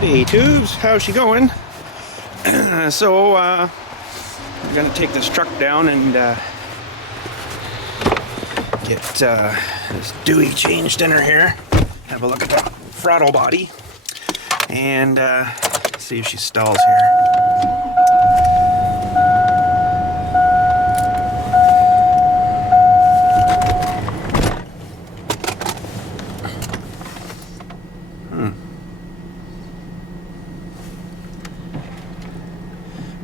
Hey Tubes, how's she going? So I'm gonna take this truck down and get this Dewey changed in her here. Have a look at the throttle body and see if she stalls here.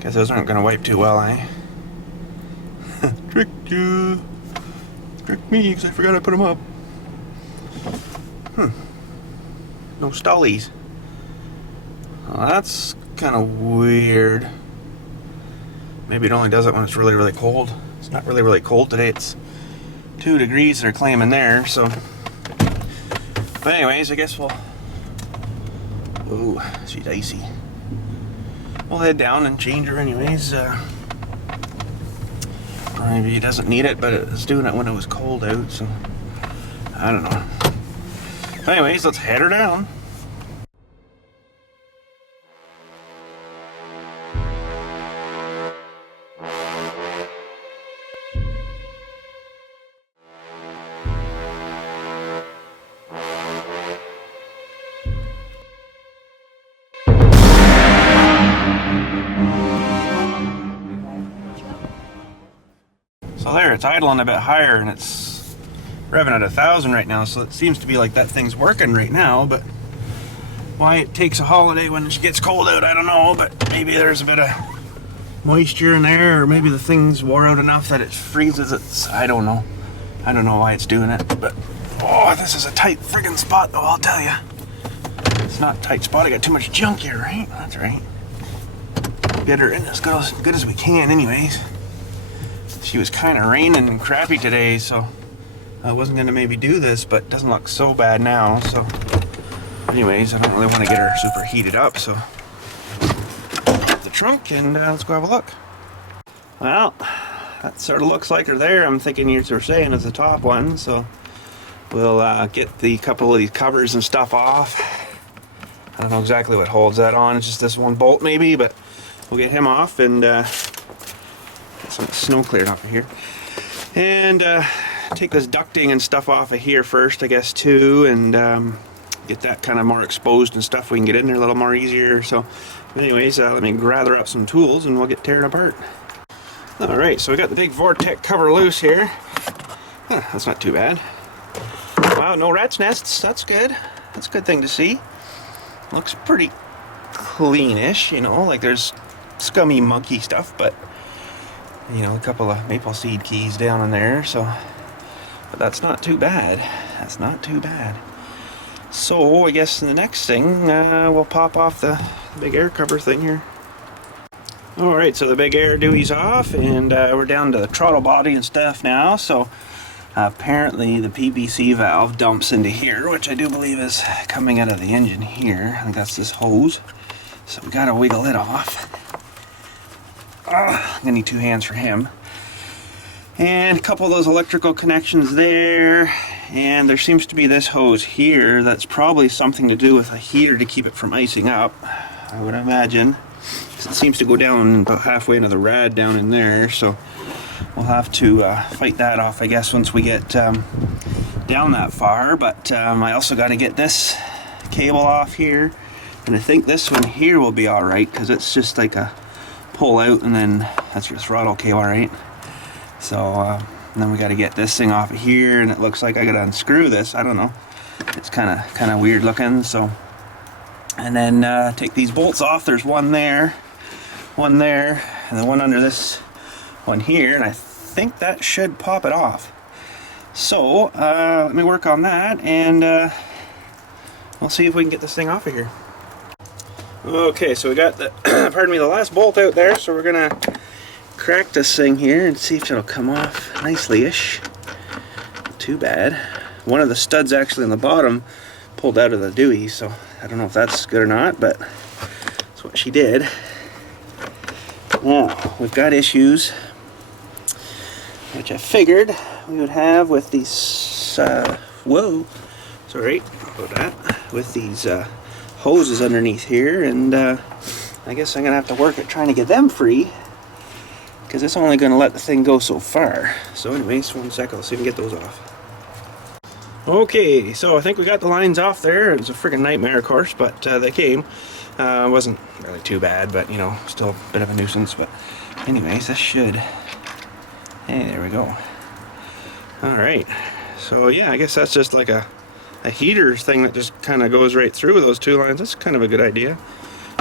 Guess those aren't going to wipe too well, eh? Tricked you. Tricked me because I forgot to put them up. No stollies. Well, that's kind of weird. Maybe it only does it when it's really, really cold. It's not really, really cold today. It's 2 degrees they're claiming there, so. But anyways, I guess we'll... Ooh, she's icy. We'll head down and change her anyways. Maybe he doesn't need it, but it was doing it when it was cold out, so I don't know. Anyways, let's head her down. So there, it's idling a bit higher and it's revving at 1,000 right now, so it seems to be like that thing's working right now, but why it takes a holiday when it gets cold out, I don't know, but maybe there's a bit of moisture in there, or maybe the thing's wore out enough that it freezes it. I don't know. I don't know why it's doing it, but oh, this is a tight friggin' spot though, I'll tell you. It's not a tight spot, I got too much junk here, right? That's right. Get her in as good as we can anyways. She was kind of raining and crappy today, so I wasn't going to maybe do this, but it doesn't look so bad now. So anyways, I don't really want to get her super heated up, so the trunk and let's go have a look. Well, that sort of looks like her there. I'm thinking you're saying it's the top one, so we'll get the couple of these covers and stuff off. I don't know exactly what holds that on. It's just this one bolt maybe, but we'll get him off and get some snow cleared off of here, and take this ducting and stuff off of here first, I guess, too, and get that kind of more exposed and stuff. We can get in there a little more easier. So anyways, let me gather up some tools and we'll get tearing apart. Alright, so we got the big Vortec cover loose here. Huh, that's not too bad. Wow, no rat's nests. That's good. That's a good thing to see. Looks pretty cleanish, you know, like there's scummy monkey stuff, but you know, a couple of maple seed keys down in there, so, but that's not too bad. That's not too bad. So I guess the next thing, we'll pop off the big air cover thing here. Alright, so the big air Dewey's off, and we're down to the throttle body and stuff now. So apparently the PVC valve dumps into here, which I do believe is coming out of the engine here. I think that's this hose. So we gotta wiggle it off. I'm gonna need 2 hands for him. And a couple of those electrical connections there, and there seems to be this hose here that's probably something to do with a heater to keep it from icing up, I would imagine. It seems to go down about halfway into the rad down in there, so we'll have to fight that off, I guess, once we get down that far. But I also got to get this cable off here, and I think this one here will be alright, because it's just like a pull out, and then that's your throttle cable, right? So then we got to get this thing off of here, and it looks like I got to unscrew this. I don't know, it's kind of weird looking. So, and then take these bolts off. There's one there, and then one under this one here, and I think that should pop it off. So let me work on that, and we'll see if we can get this thing off of here. Okay, so we got the pardon me, the last bolt out there, so we're gonna crack this thing here and see if it'll come off nicely-ish. Not too bad. One of the studs actually on the bottom pulled out of the Dewey, so I don't know if that's good or not, but that's what she did. Now, we've got issues, which I figured we would have with these, whoa, sorry about that, with these hoses underneath here, and I guess I'm gonna have to work at trying to get them free, because it's only gonna let the thing go so far. So anyways, one sec, I'll see if we can get those off. Okay, so I think we got the lines off there. It was a freaking nightmare, of course, but they came. It wasn't really too bad, but you know, still a bit of a nuisance. But anyways, this should... Hey, there we go. Alright, so yeah, I guess that's just like a heater thing that just kind of goes right through those two lines. That's kind of a good idea.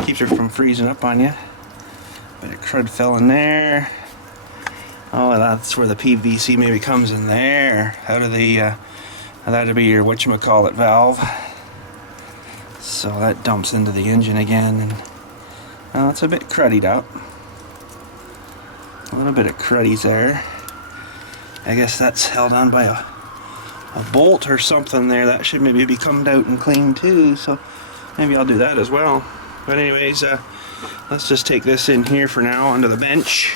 Keeps her from freezing up on you. Bit of crud fell in there. Oh, that's where the PVC maybe comes in there. Out of the... that'd be your whatchamacallit valve. So that dumps into the engine again, and it's a bit cruddied up. A little bit of cruddies there. I guess that's held on by a bolt or something there. That should maybe be combed out and cleaned too, so maybe I'll do that as well. But anyways, let's just take this in here for now onto the bench.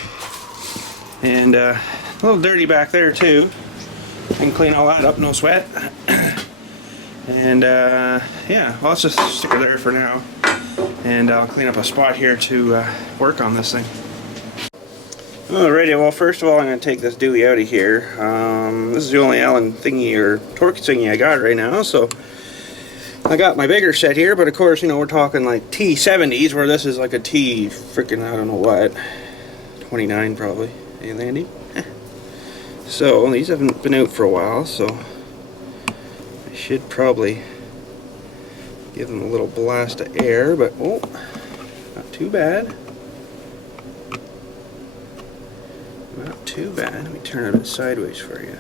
And a little dirty back there too. I can clean all that up, no sweat. And yeah, well, let's just stick her there for now, and I'll clean up a spot here to work on this thing. Alrighty, well, first of all, I'm going to take this dewey out of here. This is the only Allen thingy or torque thingy I got right now, so I got my bigger set here, but of course, you know, we're talking like T70s, where this is like a T freaking I don't know what, 29 probably. Hey, Landy? So these haven't been out for a while, so I should probably give them a little blast of air, but oh, not too bad. Not too bad. Let me turn it a bit sideways for you.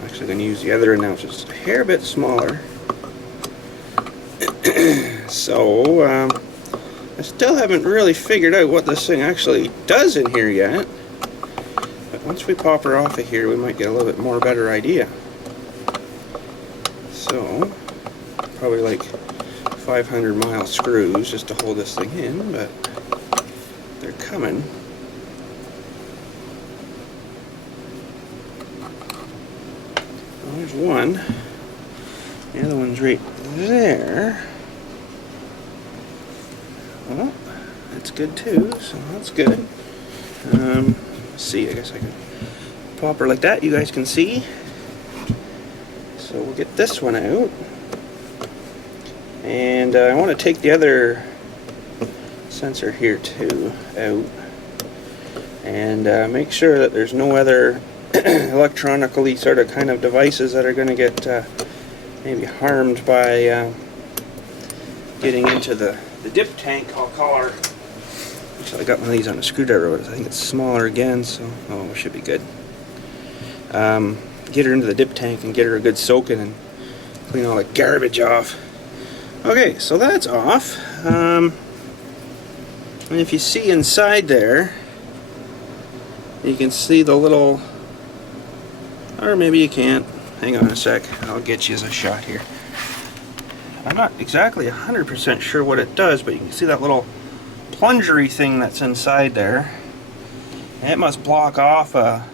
I'm actually going to use the other end now, just a hair bit smaller. So, I still haven't really figured out what this thing actually does in here yet. But once we pop her off of here, we might get a little bit more better idea. So, probably like 500-mile screws just to hold this thing in, but they're coming. Well, there's one. The other one's right there. Well, that's good too, so that's good. Let's see, I guess I can pop her like that, you guys can see. So we'll get this one out. And I want to take the other sensor here too out. And make sure that there's no other electronically sort of kind of devices that are going to get maybe harmed by getting into the dip tank. I'll call her. So I got one of these on a screwdriver. I think it's smaller again, so oh, it should be good. Get her into the dip tank and get her a good soaking and clean all the garbage off. Okay, so that's off. And if you see inside there, you can see the little, or maybe you can't. Hang on a sec, I'll get you as a shot here. I'm not exactly 100% sure what it does, but you can see that little plungery thing that's inside there. And it must block off a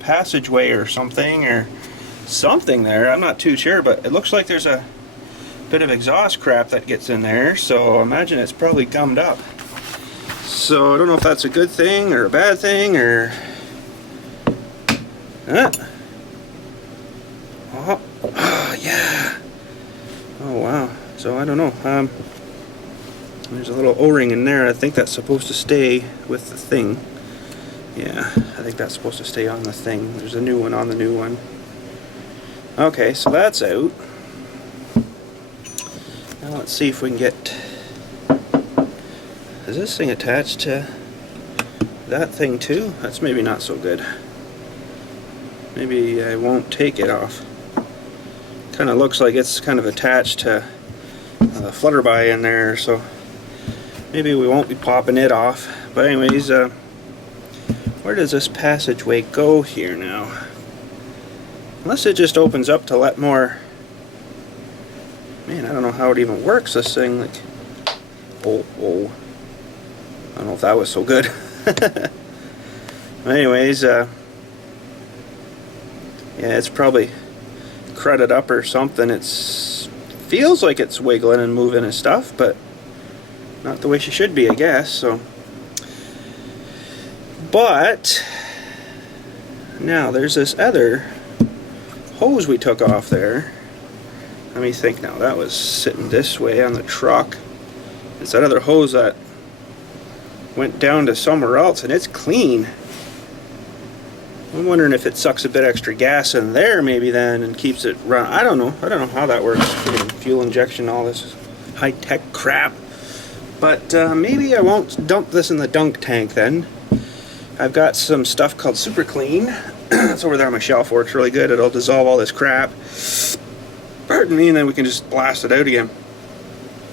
passageway or something there. I'm not too sure, but it looks like there's a bit of exhaust crap that gets in there, so I imagine it's probably gummed up. So I don't know if that's a good thing or a bad thing, or oh yeah. Oh wow. So I don't know. There's a little O-ring in there. I think that's supposed to stay with the thing. Yeah, I think that's supposed to stay on the thing. There's a new one on the new one. Okay, so that's out. Now let's see if we can get... Is this thing attached to that thing too? That's maybe not so good. Maybe I won't take it off. Kind of looks like it's kind of attached to the flutterby in there, so maybe we won't be popping it off. But anyways, where does this passageway go here now? Unless it just opens up to let more... Man, I don't know how it even works, this thing. Like, oh. I don't know if that was so good. Anyways, yeah, it's probably crudded up or something. Feels like it's wiggling and moving and stuff, but not the way she should be, I guess. So, but now there's this other hose we took off there. Let me think now. That was sitting this way on the truck. It's that other hose that went down to somewhere else, and it's clean. I'm wondering if it sucks a bit extra gas in there maybe then and keeps it running. I don't know how that works. Fuel injection, all this high-tech crap. But maybe I won't dump this in the dunk tank then. I've got some stuff called Super Clean. It's over there on my shelf. Works really good. It'll dissolve all this crap. Pardon me, and then we can just blast it out again.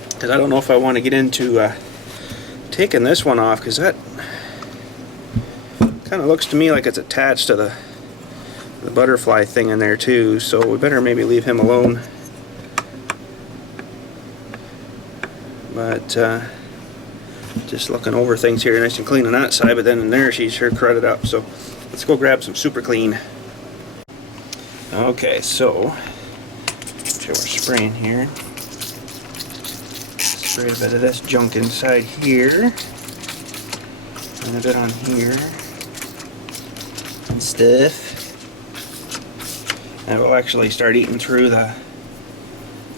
Because I don't know if I want to get into taking this one off, because that kind of looks to me like it's attached to the butterfly thing in there too, so we better maybe leave him alone. But just looking over things here, nice and clean on that side, but then in there she's sure crudded up. So let's go grab some Super Clean. Okay, so we're spraying here. Spray a bit of this junk inside here, and a bit on here and stuff. And we'll actually start eating through the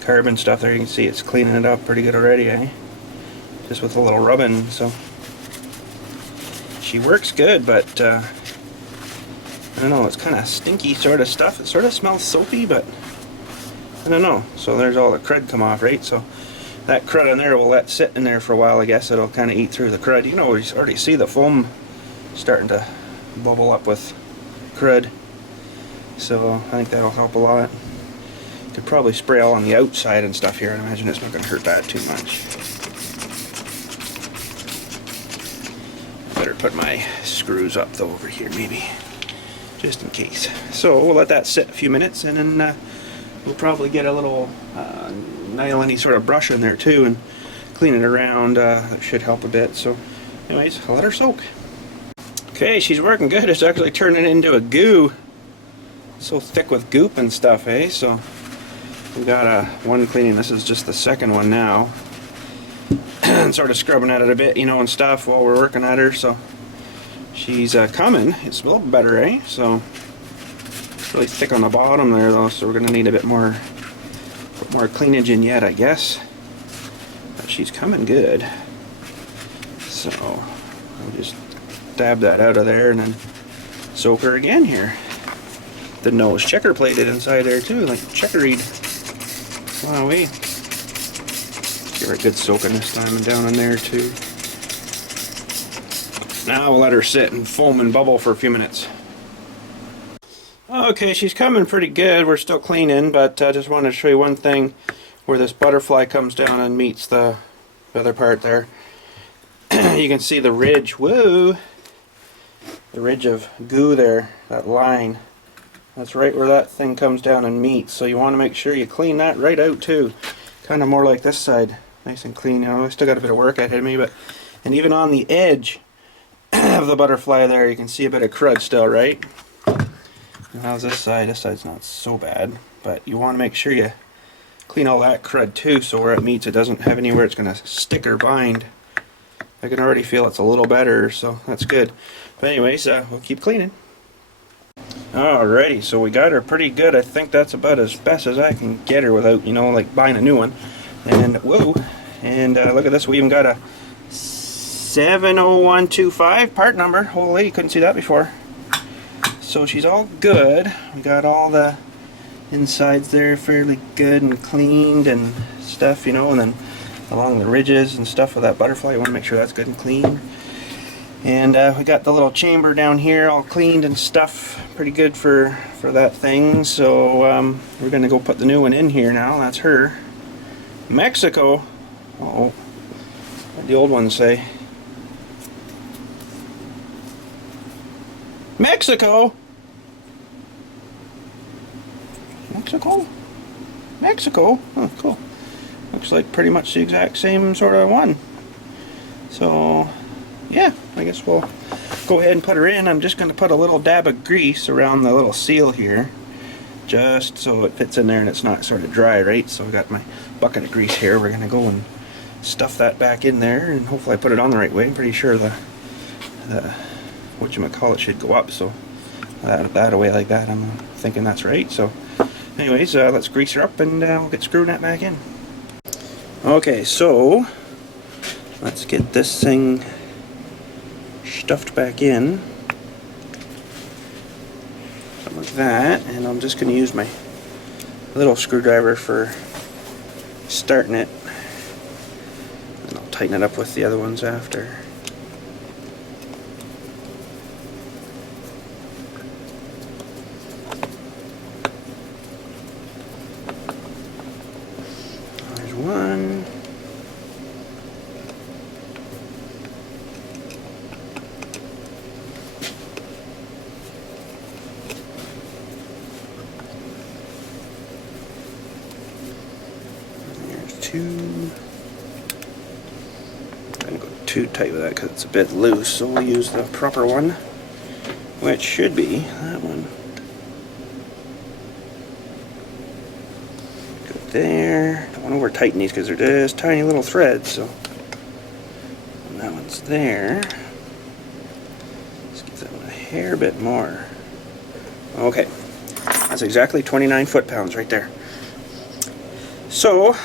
carbon stuff there. You can see it's cleaning it up pretty good already, eh? Just with a little rubbing. So she works good, but I don't know, it's kind of stinky sort of stuff. It sort of smells soapy, but I don't know. So there's all the crud come off, right? So that crud in there will let sit in there for a while. I guess it'll kind of eat through the crud. You know, you already see the foam starting to bubble up with crud. So I think that'll help a lot. Could probably spray all on the outside and stuff here. I imagine it's not going to hurt that too much. Better put my screws up though over here maybe, just in case. So we'll let that sit a few minutes, and then we'll probably get a little nylon-y sort of brush in there too and clean it around. That should help a bit. So anyways, I'll let her soak. Okay, she's working good. It's actually turning into a goo. So thick with goop and stuff, eh? So we got one cleaning. This is just the second one now. And sort of scrubbing at it a bit, you know, and stuff while we're working at her. So she's coming. It's a little better, eh? So it's really thick on the bottom there, though. So we're gonna need a bit more cleanage in yet, I guess. But she's coming good. So I'll just dab that out of there and then soak her again here. The nose checker plated inside there too, like checkered. Wow, wait. Give her a good soaking this time and down in there too. Now we'll let her sit and foam and bubble for a few minutes. Okay, she's coming pretty good. We're still cleaning, but I just wanted to show you one thing where this butterfly comes down and meets the other part there. You can see the ridge. Whoa! The ridge of goo there, that line. That's right where that thing comes down and meets. So you want to make sure you clean that right out too. Kind of more like this side, nice and clean. You know, I still got a bit of work ahead of me, but and even on the edge of the butterfly there, you can see a bit of crud still, right? And how's this side? This side's not so bad, but you want to make sure you clean all that crud too, so where it meets, it doesn't have anywhere it's going to stick or bind. I can already feel it's a little better, so that's good. But anyways, we'll keep cleaning. Alrighty, so we got her pretty good. I think that's about as best as I can get her without, you know, like buying a new one. And whoa, and look at this. We even got a 70125 part number. Holy, you couldn't see that before. So she's all good. We got all the insides there fairly good and cleaned and stuff, you know, and then along the ridges and stuff with that butterfly, you want to make sure that's good and clean. And we got the little chamber down here all cleaned and stuff, pretty good for that thing. So we're gonna go put the new one in here now. That's her. Mexico. Uh-oh. What'd the old one say? Mexico. Mexico. Mexico. Oh, cool. Looks like pretty much the exact same sort of one. So yeah, I guess we'll go ahead and put her in. I'm just going to put a little dab of grease around the little seal here. just so it fits in there and it's not sort of dry, right? So I've got my bucket of grease here. We're gonna go and stuff that back in there, and hopefully I put it on the right way. I'm pretty sure the whatchamacallit should go up, so that away like that, I'm thinking that's right. So anyways, let's grease her up and we'll get screwing that back in. Okay, so let's get this thing stuffed back in. Something like that, and I'm just going to use my little screwdriver for starting it, and I'll tighten it up with the other ones after. There's one. Two. I'm going to go too tight with that because it's a bit loose, so we'll use the proper one, which should be that one. Good there. Don't want to over tighten these because they're just tiny little threads, so and that one's there. Let's give that one a hair bit more. Okay, that's exactly 29 foot-pounds right there. So,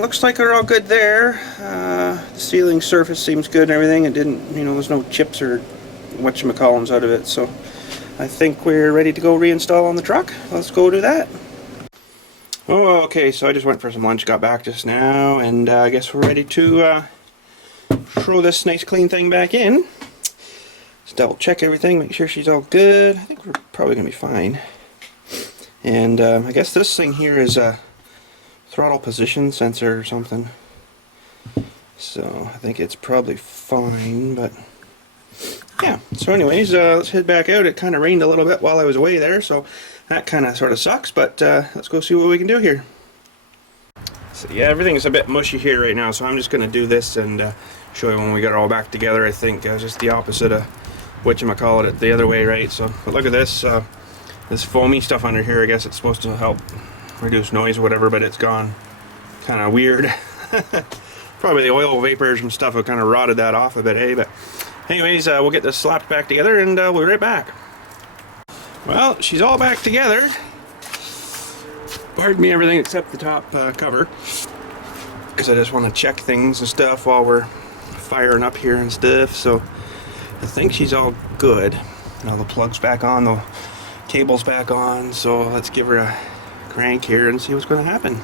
looks like they're all good there. The sealing surface seems good and everything. It didn't, you know, there's no chips or whatchamacallums out of it. So, I think we're ready to go reinstall on the truck. Let's go do that. Oh, okay, so I just went for some lunch, got back just now, and I guess we're ready to throw this nice clean thing back in. Just double check everything, make sure she's all good. I think we're probably going to be fine. And I guess this thing here is a throttle position sensor or something, so I think it's probably fine. But yeah, so anyways, let's head back out. It kind of rained a little bit while I was away there, so that kind of sort of sucks, but let's go see what we can do here. So yeah, everything's a bit mushy here right now, so I'm just going to do this and show you when we get it all back together. I think just the opposite of whatchamacallit, the other way, right? So but look at this this foamy stuff under here. I guess it's supposed to help reduce noise or whatever, but it's gone kind of weird. Probably the oil vapors and stuff have kind of rotted that off a bit, eh? But anyways, we'll get this slapped back together and we'll be right back. Well, she's all back together. Pardon me, everything except the top cover, because I just want to check things and stuff while we're firing up here and stuff. So I think she's all good. Now the plug's back on, the cable's back on, so let's give her a crank here and see what's going to happen.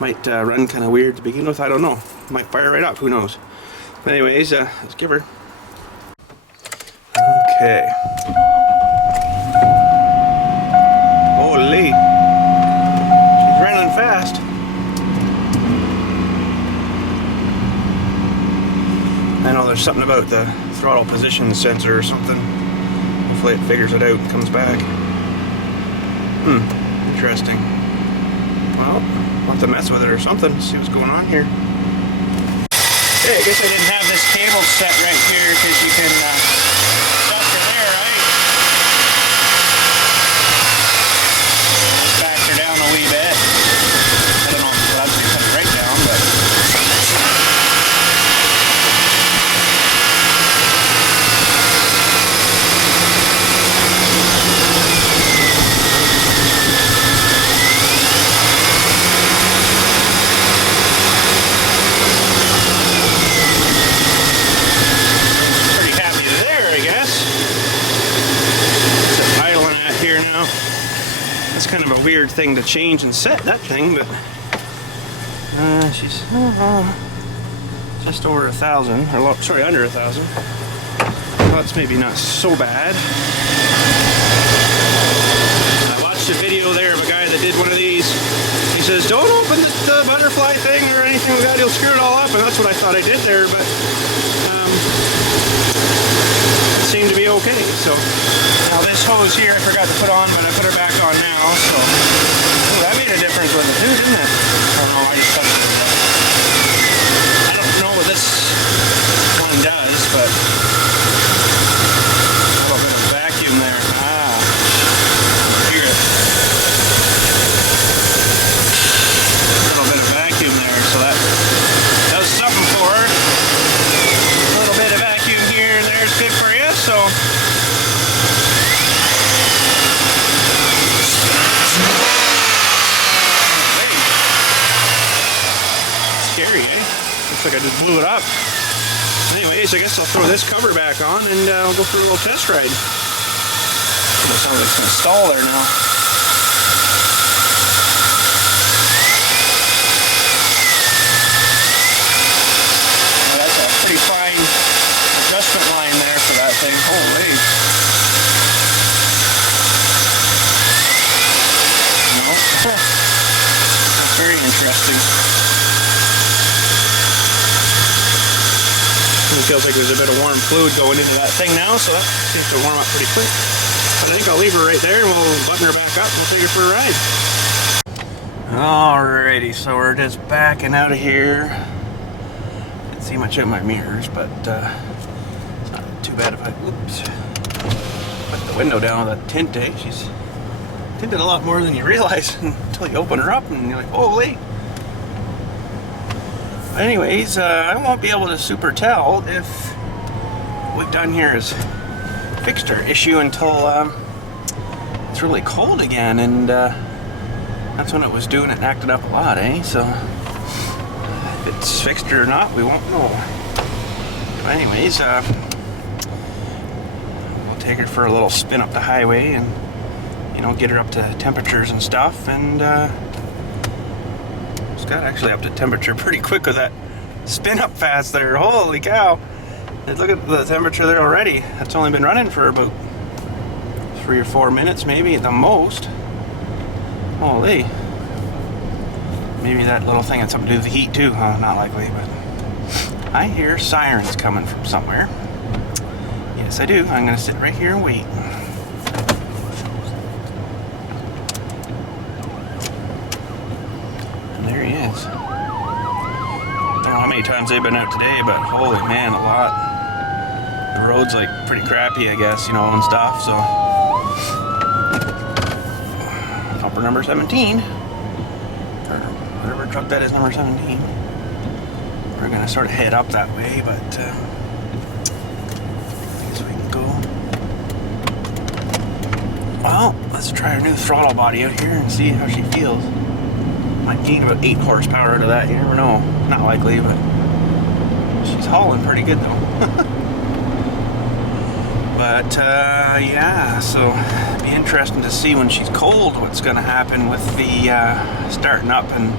Might run kind of weird to begin with, I don't know. Might fire right up, who knows. But anyways, let's give her. Okay. Holy. She's running fast. I know there's something about the throttle position sensor or something. Hopefully it figures it out and comes back. Interesting. Well, I'll have to mess with it or something, see what's going on here. Okay, I guess I didn't have this cable set right here because you can stuff her there, right? Let's back her down a wee bit. I don't know if it'll actually put it right down, but it's kind of a weird thing to change and set that thing, but she's just over 1,000, or sorry, under 1,000. Well, that's maybe not so bad. I watched a video there of a guy that did one of these. He says, don't open the butterfly thing or anything like that, you'll screw it all up, and that's what I thought I did there, but it seemed to be okay. So now this hose here I forgot to put on, but I put her back on now, so ooh, that made a difference with it too, didn't it? I don't know, I just touched it. I don't know what this one does, but a little bit of vacuum there. Here. looks like I just blew it up. Anyways, I guess I'll throw this cover back on and I'll go for a little test ride. It sounds like it's going to stall there now. Well, that's a pretty fine adjustment line there for that thing. Holy. No? That's very interesting. It feels like there's a bit of warm fluid going into that thing now, so that seems to warm up pretty quick. But I think I'll leave her right there and we'll button her back up and we'll take her for a ride. Alrighty, so we're just backing out of here. Can't see much in my mirrors, but it's not too bad if I, whoops, put the window down with a tint, eh? She's tinted a lot more than you realize until you open her up and you're like, holy. Anyways, I won't be able to super tell if what we've done here is fixed our issue until it's really cold again, and that's when it was doing it and acting up a lot, eh? So if it's fixed or not, we won't know. But anyways, we'll take her for a little spin up the highway and, you know, get her up to temperatures and stuff, and got actually up to temperature pretty quick with that spin up fast there. Holy cow. And look at the temperature there already. That's only been running for about 3 or 4 minutes maybe at the most. Holy. Maybe that little thing had something to do with the heat too. Not likely, but I hear sirens coming from somewhere. Yes, I do. I'm going to sit right here and wait. There he is. I don't know how many times they've been out today, but holy man, a lot. The road's like pretty crappy, I guess, you know, and stuff, so. Bumper number 17. Or whatever truck that is, number 17. We're gonna sort of head up that way, but I guess we can go. Well, let's try our new throttle body out here and see how she feels. Might gain about 8 horsepower out of that, you never know. Not likely, but she's hauling pretty good though. But yeah, so it'd be interesting to see when she's cold what's going to happen with the starting up and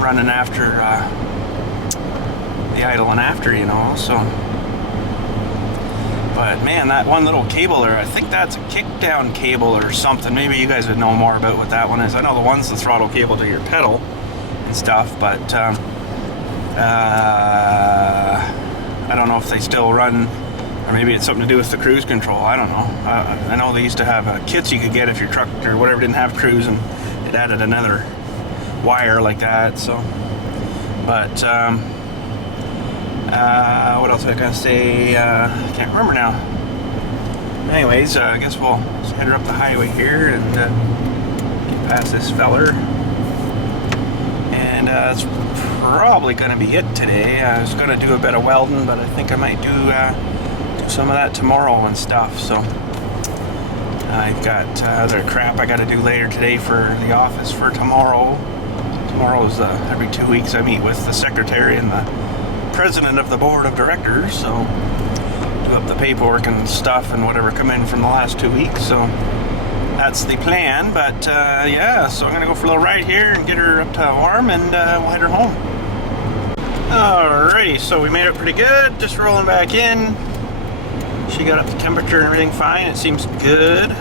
running after the idling after, you know. So, but man, that one little cable there, I think that's a kick-down cable or something. Maybe you guys would know more about what that one is. I know the one's the throttle cable to your pedal and stuff, but I don't know if they still run, or maybe it's something to do with the cruise control. I don't know. I know they used to have kits you could get if your truck or whatever didn't have cruise, and it added another wire like that. So, but what else was I gonna say? I can't remember now. Anyways, I guess we'll head her up the highway here and get past this feller. And it's probably gonna be it today. I was gonna do a bit of welding, but I think I might do some of that tomorrow and stuff. So I've got other crap I got to do later today for the office for tomorrow. Tomorrow's every 2 weeks I meet with the secretary and the president of the board of directors, so do up the paperwork and stuff and whatever come in from the last 2 weeks. So that's the plan. But yeah, so I'm gonna go for a little ride here and get her up to warm, and we'll head her home. Alrighty, so we made it pretty good. Just rolling back in. She got up to temperature and everything fine. It seems good.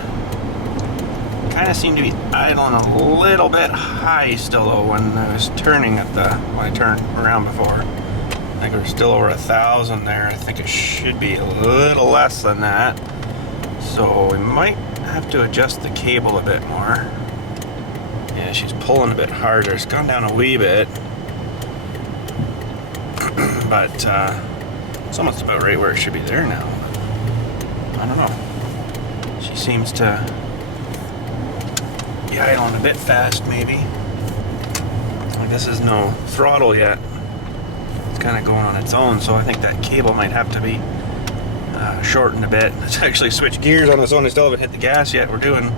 Kind of seemed to be idling a little bit high still though when I was turning at when I turned around before. I think we're still over 1,000 there. I think it should be a little less than that. So we might have to adjust the cable a bit more. Yeah, she's pulling a bit harder. It's gone down a wee bit. But it's almost about right where it should be there now. I don't know. She seems to be idling a bit fast, maybe. Like this is no throttle yet. It's kind of going on its own, so I think that cable might have to be shortened a bit. It's actually switched gears on its own. I still haven't hit the gas yet. We're doing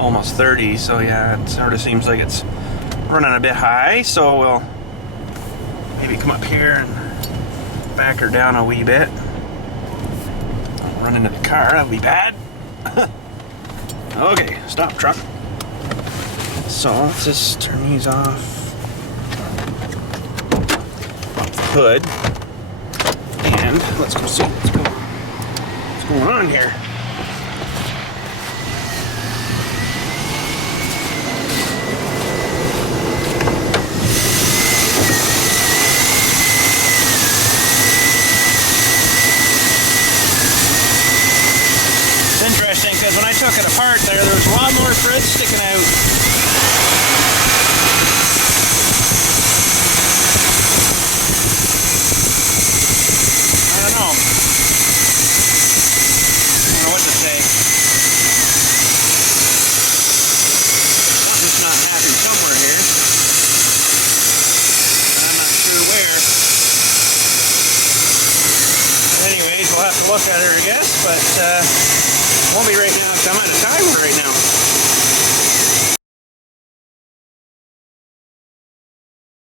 almost 30, so yeah, it sort of seems like it's running a bit high. So we'll maybe come up here and back her down a wee bit. Don't run into the car, that'll be bad. Okay, stop truck. So let's just turn these off. Hood. And let's go see what's going on here. It's interesting because when I took it apart there was a lot more threads sticking out. I don't know what to say. I'm just not happy somewhere here. I'm not sure where. But anyways, we'll have to look at her, I guess. But